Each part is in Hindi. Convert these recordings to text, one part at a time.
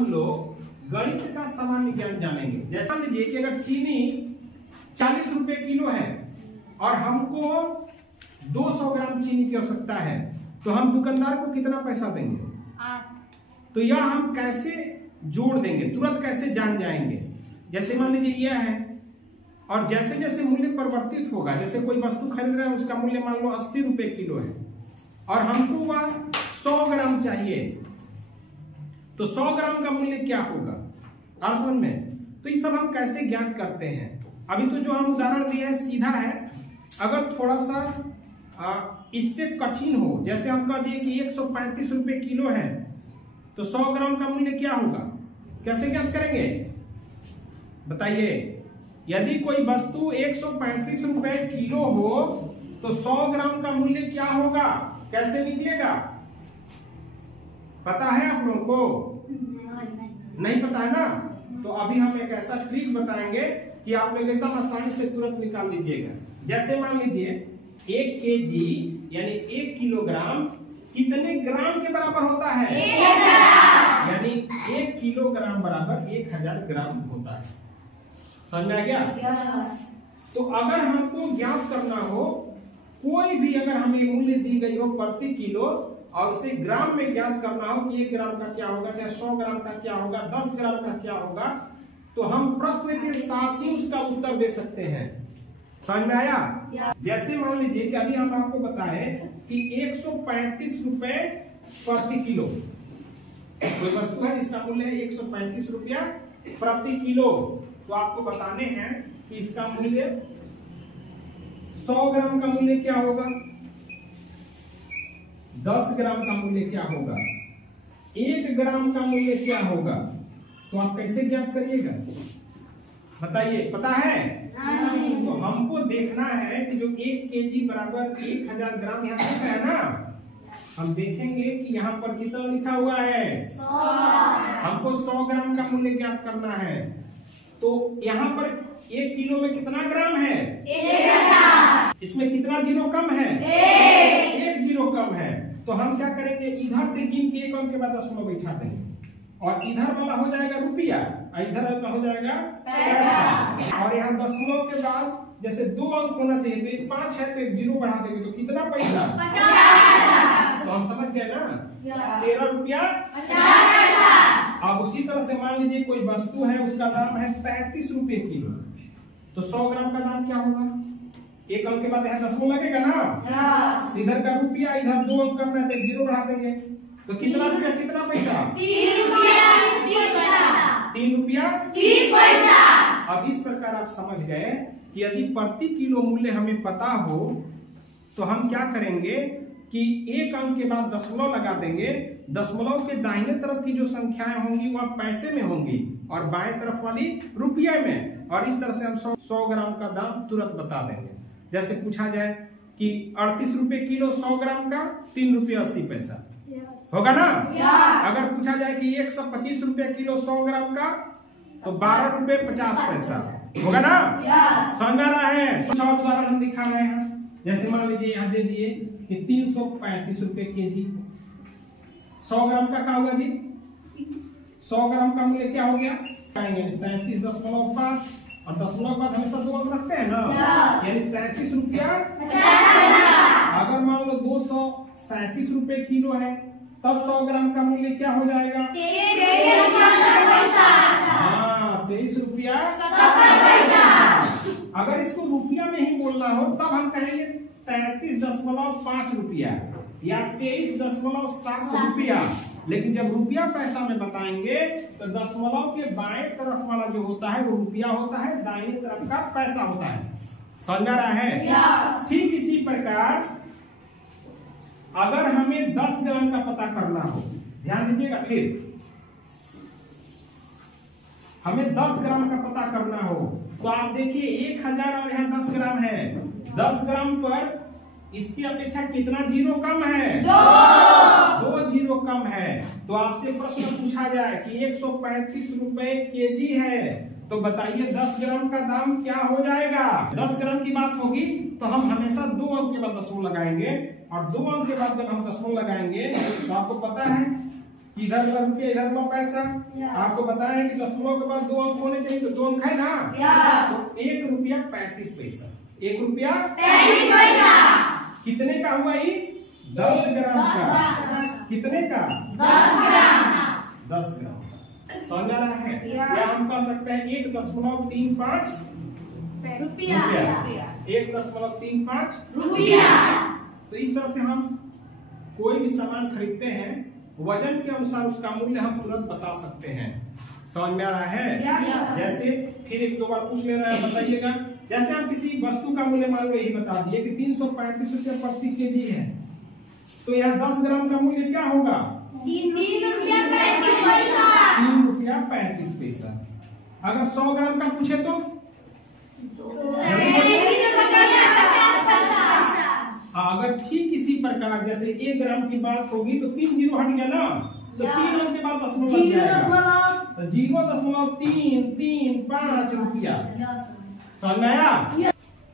हम लोग गणित का सामान्य ज्ञान जानेंगे। जैसा लीजिए कि अगर चीनी 40 रुपए किलो है और हमको 200 ग्राम चीनी की आवश्यकता है, तो हम दुकानदार को कितना पैसा देंगे? 8। तो यह हम कैसे जोड़ देंगे, तुरंत कैसे जान जाएंगे? जैसे मान लीजिए यह है, और जैसे जैसे मूल्य परिवर्तित होगा, जैसे कोई वस्तु खरीद रहे हैं उसका मूल्य मान लो 80 रुपए किलो है और हमको वह 100 ग्राम चाहिए, तो 100 ग्राम का मूल्य क्या होगा? आप समझ में? तो ये सब हम कैसे ज्ञात करते हैं? अभी तो जो हम उदाहरण दिए हैं सीधा है। अगर थोड़ा सा इससे कठिन हो, जैसे हम कह दिए कि 135 रुपए किलो है, तो 100 ग्राम का मूल्य क्या होगा? कैसे ज्ञात करेंगे बताइए? यदि कोई वस्तु 135 रुपए किलो हो तो 100 ग्राम का मूल्य क्या होगा? कैसे निकलेगा? पता है आप लोगों को? नहीं पता है ना? तो अभी हम एक ऐसा ट्रिक बताएंगे कि आप लोग एकदम आसानी से तुरंत निकाल लीजिएगा। जैसे मान लीजिए 1 केजी यानी 1 किलोग्राम कितने ग्राम के बराबर होता है? 1000। यानी 1 किलोग्राम बराबर 1000 ग्राम होता है। समझ में आ गया? तो अगर हमको ज्ञात करना हो, कोई भी अगर हमें मूल्य दी गई हो प्रति किलो और उसे ग्राम में ज्ञात करना हो कि 1 ग्राम का क्या होगा, चाहे 100 ग्राम का क्या होगा, 10 ग्राम का क्या होगा, तो हम प्रश्न के साथ ही उसका उत्तर दे सकते हैं। समझ में आया? जैसे मान लीजिए कि अभी हम आपको बताएं कि 135 रुपए प्रति किलो कोई वस्तु है जिसका मूल्य है 135 रुपया प्रति किलो, तो आपको बताने हैं कि इसका मूल्य 100 ग्राम का मूल्य क्या होगा, 10 ग्राम का मूल्य क्या होगा, 1 ग्राम का मूल्य क्या होगा। तो आप कैसे ज्ञात करिएगा बताइए? पता है? तो हमको देखना है कि जो 1 केजी बराबर 1000 ग्राम यहाँ लिखा है ना, हम देखेंगे कि यहाँ पर कितना लिखा हुआ है 100। हमको 100 ग्राम का मूल्य ज्ञात करना है। तो यहाँ पर 1 किलो में कितना ग्राम है? 1000। इसमें कितना जीरो कम है? 1 जीरो कम है। तो हम क्या करेंगे, इधर से गिन के 1 अंक के बाद दशमलव बैठा देंगे और इधर वाला हो जाएगा रुपया और इधर वाला हो जाएगा पैसा। और यहाँ दशमलव के बाद जैसे 2 अंक होना चाहिए, तो 5 है तो 1 जीरो बढ़ा देंगे, तो कितना पैसा? 50। तो हम समझ गए ना, 13 रुपया 50 पैसा। अब उसी तरह से मान लीजिए कोई वस्तु है, उसका दाम है 33 रुपए किलो, तो 100 ग्राम का दाम क्या होगा? 1 अंक के बाद यहाँ दशमलव लगेगा ना, इधर का रुपया, इधर 2 अंक करना है तो 1 जीरो बढ़ा देंगे, तो कितना रुपया कितना पैसा? 3 रुपया 30 पैसा। 3 रुपया 30 पैसा। अब इस प्रकार आप समझ गए कि यदि प्रति किलो मूल्य हमें पता हो तो हम क्या करेंगे कि 1 अंक के बाद दशमलव लगा देंगे। दशमलव के दाहिने तरफ की जो संख्याएं होंगी वह पैसे में होंगी और बाएं तरफ वाली रुपये में, और इस तरह से हम 100 ग्राम का दाम तुरंत बता देंगे। जैसे पूछा जाए कि 38 रुपए किलो 100 ग्राम का 3 रुपया 80 पैसा होगा ना। अगर पूछा जाए कि 125 रुपए किलो 100 ग्राम का, तो 12 रुपए 50 पैसा होगा ना। समझ रहा है? कुछ और उदाहरण हम दिखा रहे हैं। जैसे मान लीजिए यहाँ दे दिए कि 335 रुपए केजी, 100 ग्राम का क्या होगा जी? 100 ग्राम का मूल्य क्या हो गया? 33.5 और दशमलव के बाद हमेशा 2 अंक रखते हैं ना, यानी 33 रुपया 50 पैसा। अगर मान लो 237 रुपए किलो है, तब 100 ग्राम का मूल्य क्या हो जाएगा? 23 रुपया 70 पैसा। अगर इसको रुपया में ही बोलना हो तब हम कहेंगे 33.5 रुपया या 23.7 रुपया, लेकिन जब रुपया पैसा में बताएंगे तो दशमलव के बाएं तरफ वाला जो होता है वो रुपया होता है, दाहिने तरफ का पैसा होता है। समझ आ रहा है? ठीक इसी प्रकार अगर हमें 10 ग्राम का पता करना हो, ध्यान दीजिएगा, फिर हमें 10 ग्राम का पता करना हो तो आप देखिए 1000 और यहाँ 10 ग्राम है, 10 ग्राम पर इसकी अपेक्षा कितना जीरो कम है? 2 जीरो कम है। तो आपसे प्रश्न पूछा जाए कि 135 रुपए केजी है, तो बताइए 10 ग्राम का दाम क्या हो जाएगा? 10 ग्राम की बात होगी तो हम हमेशा 2 अंक के बाद दशमलव लगाएंगे, और 2 अंक के बाद जब हम दशमलव लगाएंगे तो आपको पता है इधर रुपया इधर लो पैसा। आपको बताया है कि दशमलव के बाद 2 अंक होने चाहिए, तो 2 अंक है ना। तो 1 रुपया 35 पैसा, 1 रुपया 35 पैसा कितने का हुआ ये? 10 ग्राम का। कितने का? 10 ग्राम। 10 ग्राम समझ आ रहा है? या हम कह सकते हैं 1.35 रुपया, 1.35 रुपया। तो इस तरह से हम कोई भी सामान खरीदते हैं, वजन के अनुसार उसका मूल्य हम तुरंत बता सकते हैं। समझ में आ रहा है? जैसे फिर एक दो बार पूछ ले रहा है, बताइएगा। जैसे हम किसी वस्तु का मूल्य मान लो यही बता दिए कि 335 रुपये प्रति केजी है, तो यह 10 ग्राम का मूल्य क्या होगा? 3 रुपया 35 पैसा। 3 रुपया 35 पैसा। अगर 100 ग्राम का पूछे तो 50 अगर ठीक इसी प्रकार जैसे 1 ग्राम की बात होगी तो 3 जीरो हट गया ना, तो 3 अंक के बाद दशमलव लग जाएगा, तो 0.335 रुपया। समझ में आया?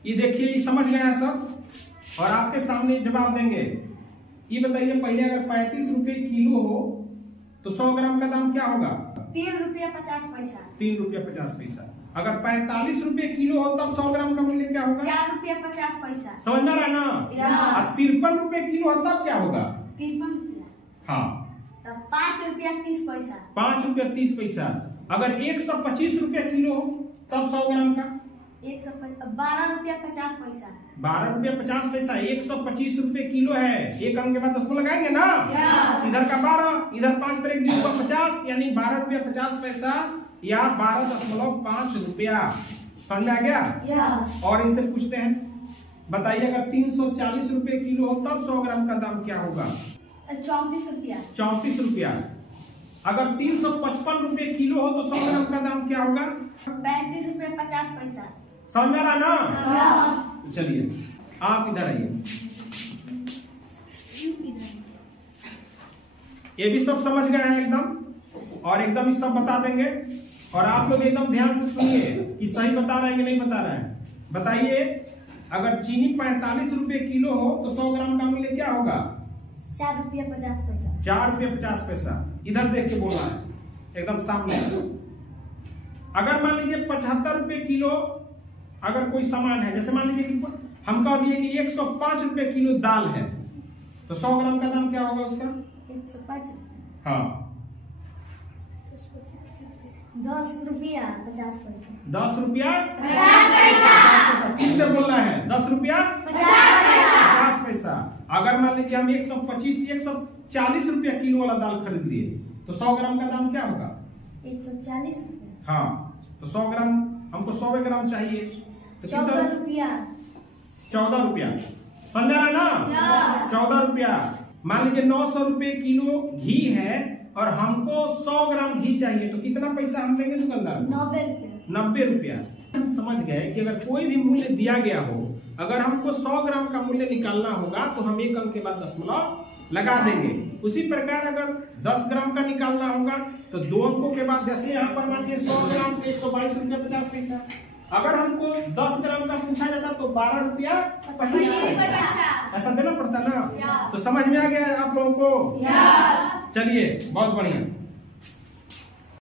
ये देखिए, ये समझ गया सब, और आपके सामने जवाब देंगे। ये बताइए पहले अगर 35 रुपए किलो हो तो 100 ग्राम का दाम क्या होगा? 3 रुपया 50 पैसा। 3 रुपया 50 पैसा। अगर 45 रुपए किलो हो तब 100 ग्राम का मूल्य क्या होगा? 4 रुपया 50 पैसा। समझ में आ रहा ना? और 53 रुपए किलो हो तब क्या होगा? 53 रुपया। हाँ, तब 5 रुपया 30 पैसा। 5 रुपया 30 पैसा। अगर 125 रुपया किलो हो तब 100 ग्राम का 12 रुपया 50 पैसा। 12 रुपया 50 पैसा। 125 रुपए किलो है, एक अंक के बाद दशमलव लगाएंगे ना। इधर का 12, इधर 5 पर 1 जीरो का 50, यानी 12 रुपया 50 पैसा या 12.5 रुपया। समझ में आ गया? और इनसे पूछते हैं, बताइए अगर 340 रुपए किलो हो तब 100 ग्राम का दाम क्या होगा? 34 रुपया। 34 रुपया। अगर 355 रुपए किलो हो तो 100 ग्राम का दाम क्या होगा? 35 रुपया 50 पैसा। समझ में आ रहा ना? तो चलिए आप इधर आइए, ये भी सब समझ गए हैं एकदम, और एकदम सब बता देंगे। और आप लोग एकदम ध्यान से सुनिए कि सही बता रहे हैं कि नहीं बता रहे हैं। बताइए अगर चीनी 45 रुपए किलो हो तो 100 ग्राम का मूल्य क्या होगा? 4 रुपया 50 पैसा। 4 रुपया 50 पैसा। इधर देख के बोलना है, एकदम सामने। अगर मान लीजिए 75 रुपए किलो अगर कोई सामान है, जैसे मान लीजिए कि हम कह दिए कि 105 रुपए किलो दाल है, तो 100 ग्राम का दाम क्या होगा उसका? 105। हाँ, 10 रुपया 50 पैसा। 10 रुपया 50 पैसा। किससे बोलना है? 10 रुपया 50 पैसा। अगर मान लीजिए हम 140 रुपया किलो वाला दाल खरीद लिए, तो 100 ग्राम का दाम क्या होगा? 140 रुपया। हाँ, तो 100 ग्राम हमको 100 ग्राम चाहिए, तो 14 रुपया। 14 रुपया। समझ रहा है ना? 14 रुपया। मान लीजिए 900 रुपए किलो घी है और हमको 100 ग्राम घी चाहिए, तो कितना पैसा हम देंगे दुकानदार को? 90 रुपया। 90 रुपया। हम समझ गए कि अगर कोई भी मूल्य दिया गया हो, अगर हमको 100 ग्राम का मूल्य निकालना होगा तो हम 1 अंक के बाद दशमलव लगा देंगे। उसी प्रकार अगर 10 ग्राम का निकालना होगा तो 2 अंकों के बाद, जैसे यहाँ पर मान लीजिए 100 ग्राम 122 रुपया 50 पैसा। अगर हमको 10 ग्राम का पूछा जाता तो 12 रुपया 25 पैसा। ऐसा देना पड़ता ना। तो समझ में आ गया आप लोगों को? चलिए, बहुत बढ़िया।